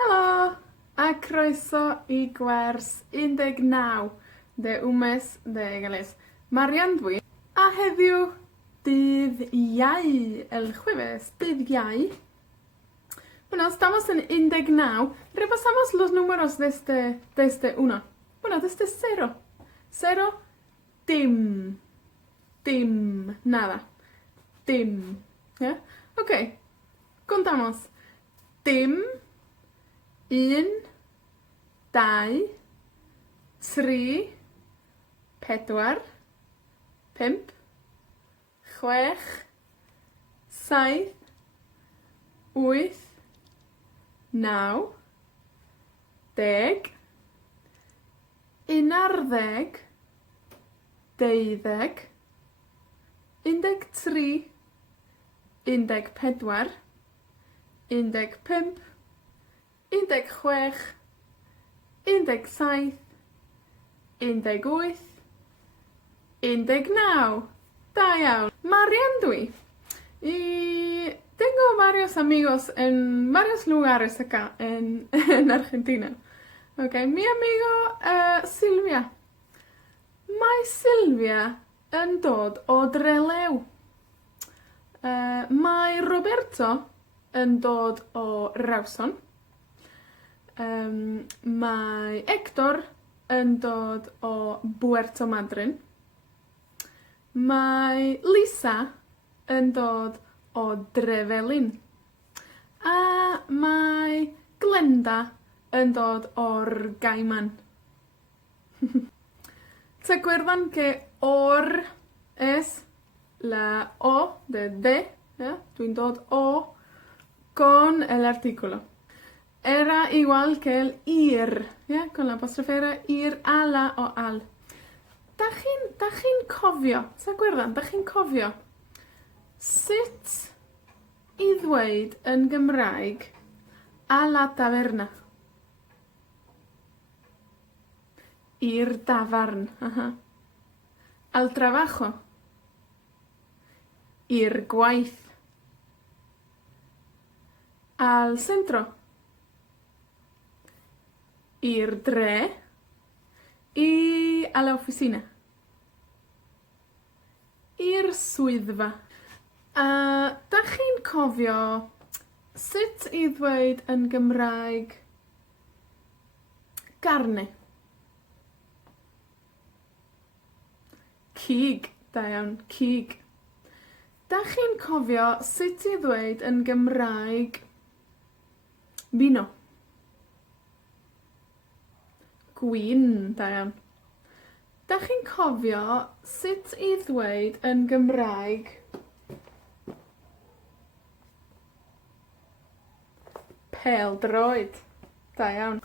Helo, a croeso i gwers 19 de Wmes de Egalés. Marian dwi, a heddiw dydd Iau, el jueves, dydd Iau. Bueno, estamos en 19. Repasamos los números desde 1. Bueno, desde 0. 0, dim. Dim, nada. Dim. ¿Ya? Ok, contamos. Dim, un, dau, tri, pedwar, pump, chwech, saith, wyth, naw, deg, unarddeg, deuddeg, 13, 14, 15, 16, 17, 18, 19. Da iawn. Marian dwi. Y tengo varios amigos en varios lugares acá en Argentina. Okay, mi amigo Silvia. Mae Silvia yn dod o Drelew. Mae Roberto yn dod o Rawson. Mae Hector yn dod o Puerto Madryn. Mae Lisa yn dod o Drefelyn. A mae Glenda yn dod o'r Gaiman. ¿Se acuerdan que or es la O de? ¿Ya? Dwi'n dod o con el artículo. Era igual que el ir, ¿ya? Con la apóstrofe era ir a la o al. Da chi'n cofio, ¿se acuerdan? Da chi'n cofio sut i ddweud yn Gymraeg a la taverna? Ir dafarn. Al trabajo. Ir gwaith. Al centro. Ir dre. I a la oficina. Ir swyddfa. Da chi'n cofio sut i ddweud yn Gymraeg garne? Cig, da iawn, cig. Da chi'n cofio sut i ddweud yn Gymraeg vino? Gwin, da iawn. Da chi'n cofio sut i ddweud yn Gymraeg pêl-droed? Da iawn.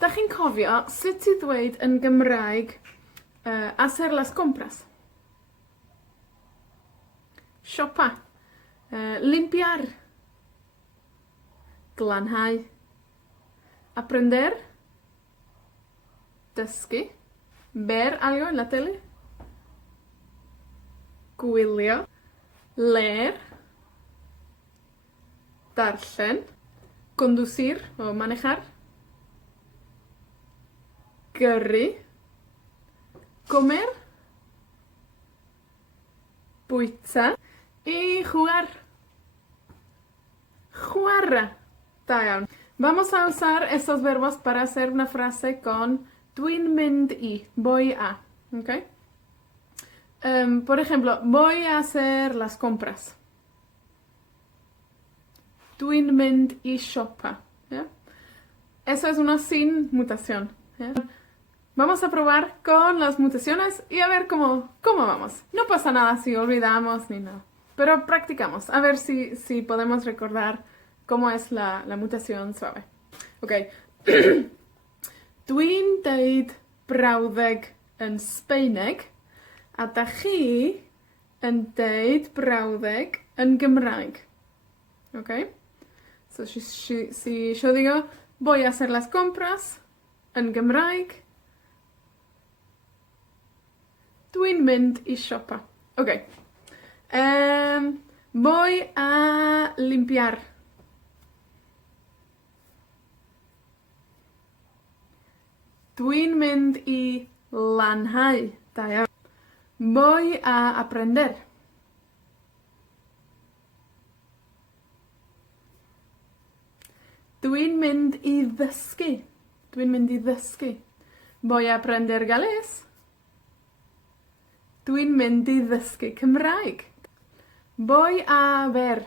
Da chi'n cofio sut i ddweud yn Gymraeg hacer las compras? Siopa. Limpiar. Glanhau. Aprender. Dysgu. Ver algo en la tele. Gwylio. Leer. Darllen. Conducir o manejar. Gyrru. Comer. Bwyta. Y jugar. Jugar. Da iawn. Vamos a usar estos verbos para hacer una frase con dwi'n mynd i. Voy a. ¿Ok? Por ejemplo, voy a hacer las compras. Dwi'n mynd i siopa. ¿Ya? Eso es uno sin mutación. ¿Ya? Vamos a probar con las mutaciones y a ver cómo vamos. No pasa nada si olvidamos ni nada. Pero practicamos. A ver si podemos recordar cómo es la mutación suave. Ok. Dwi'n deud brawddeg yn Sbaeneg, a da chi yn deud brawddeg yn Gymraeg. Ok? So, si yo digo, voy a hacer las compras en Gymraeg, dwi'n mynd i siopa. Ok. Voy a limpiar. Dwi'n mynd i lanhau. Da iawn. Voy a aprender. Dwi'n mynd i ddysgu. Dwi'n mynd i ddysgu. Voy a aprender galés. Dwi'n mynd i ddysgu Cymraeg. Voy a ver.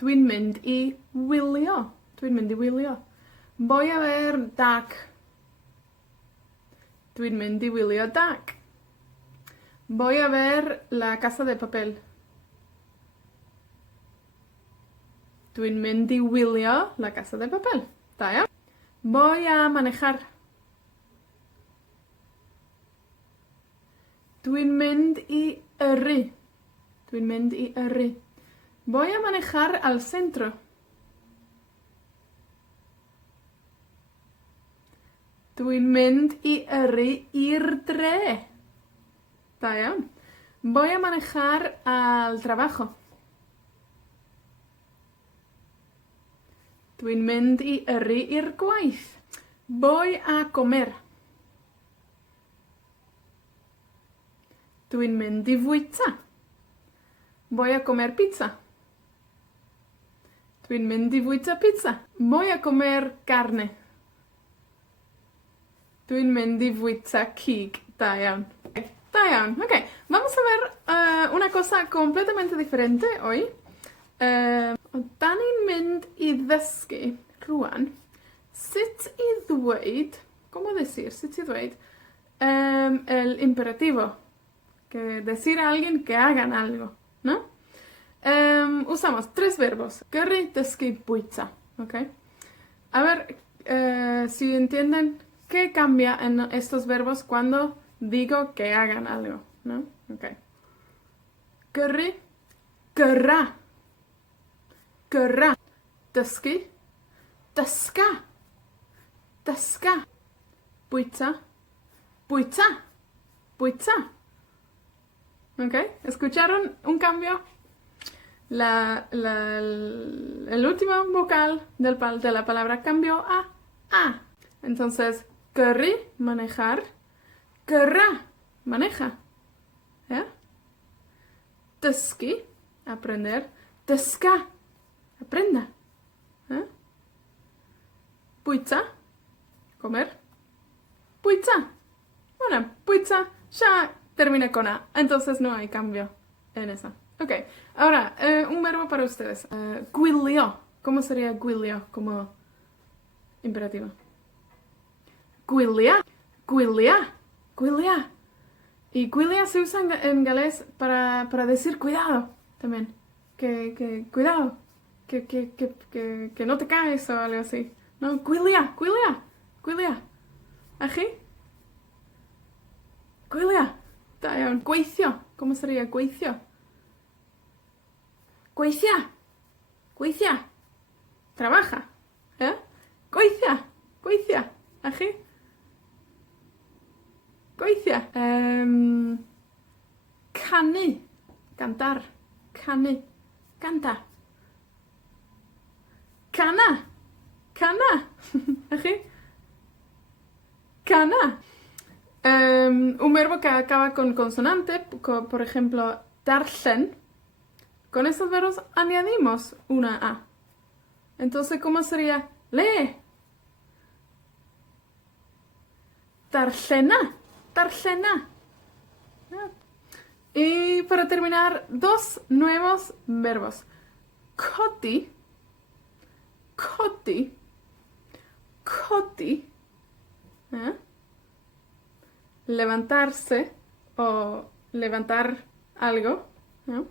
Dwi'n mynd i wylio. Dwi'n mynd i wylio. Voy a ver dag. Dwi'n mynd i wylio dag. Voy a ver la casa de papel. Dwi'n mynd i wylio la casa de papel. Da iawn. Voy a manejar. Dwi'n mynd i yrru. Dwi'n mynd i yrru. Voy a manejar al centro. Dwi'n mynd i yrru i'r dre. Da iawn. Voy a manejar al trabajo. Dwi'n mynd i yrru i'r gwaith. Voy a comer. Dwi'n mynd i fwyta. Voy a comer pizza. Dwi'n mynd i fwyta pizza. Voy a comer carne. Dwi'n mynd i fwyta cig. Da iawn. Da iawn. Ok. Vamos a ver una cosa completamente diferente hoy. Da ni'n mynd i ddysgu rwan. Sut i ddweud, ¿cómo decir? Sut i ddweud el imperativo. Que decir a alguien que hagan algo, ¿no? Usamos 3 verbos. Gyrru, dysgu, bwyta. ¿Ok? A ver si entienden qué cambia en estos verbos cuando digo que hagan algo, ¿no? Ok. Gyrru, gyrra. Gyrra. Dysgu, dysga. Dysga. Bwyta, bwyta. Bwyta. ¿Ok? ¿Escucharon un cambio? El último vocal de la palabra cambió a A. Entonces, gyrru, manejar. Gyrra, maneja. ¿Ya? Dysgu, aprender. Dysga, aprenda. ¿Ya? Bwyta, comer. Bwyta. Bueno, bwyta ya termina con A, entonces no hay cambio en esa. Ok, ahora, un verbo para ustedes. Gwylio. ¿Cómo sería gwylio como imperativo? Gwylia. Gwylia. Gwylia. Y gwylia se usa en galés para decir cuidado también. Cuidado. Que no te caes o algo así. No, gwylia. Gwylia. Gwylia. ¿Ají? Gwylia. Gweithio. ¿Cómo sería gweithio? Gweithia. Gweithia. Trabaja. ¿Eh? Gweithia. Gweithia. ¿Ají? Gweithia. Canu. Cantar. Canu. Canta. Cana. Cana. ¿Ají? Cana. Un verbo que acaba con consonante, por ejemplo, darllen. Con estos verbos añadimos una A. Entonces, ¿cómo sería? Lee. Darllena. Darllena. Y para terminar, 2 nuevos verbos. Codi. Codi. Codi. Levantarse o levantar algo, ¿no?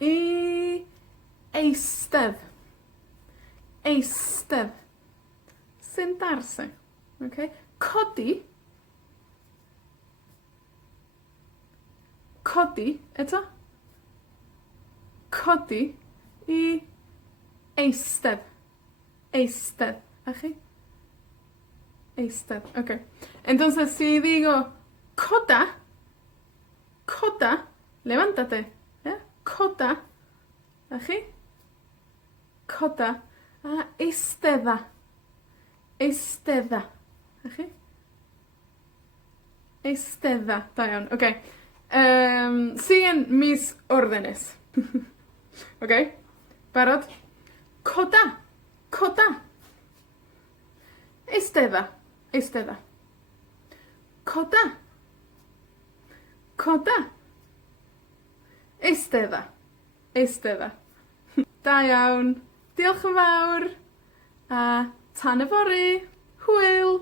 Y eistedd. Eistedd. Sentarse. ¿Ok? Codi. Codi. ¿Esto? Codi. Y eistedd. Eistedd. ¿Ok? Eistedd. Ok. Entonces, si digo cota, cota, levántate. ¿Eh? Cota. ¿Ají? Cota. A eistedda. Eistedda. A chi? Eistedda. Da iawn. Oce. Siguen mis órdenes. Oce? Barod? Coda. Coda. Eistedda. Eistedda. Coda. Coda. Eistedda. Eistedda. Da iawn. Diolch yn fawr. A tan y fory. Hwyl.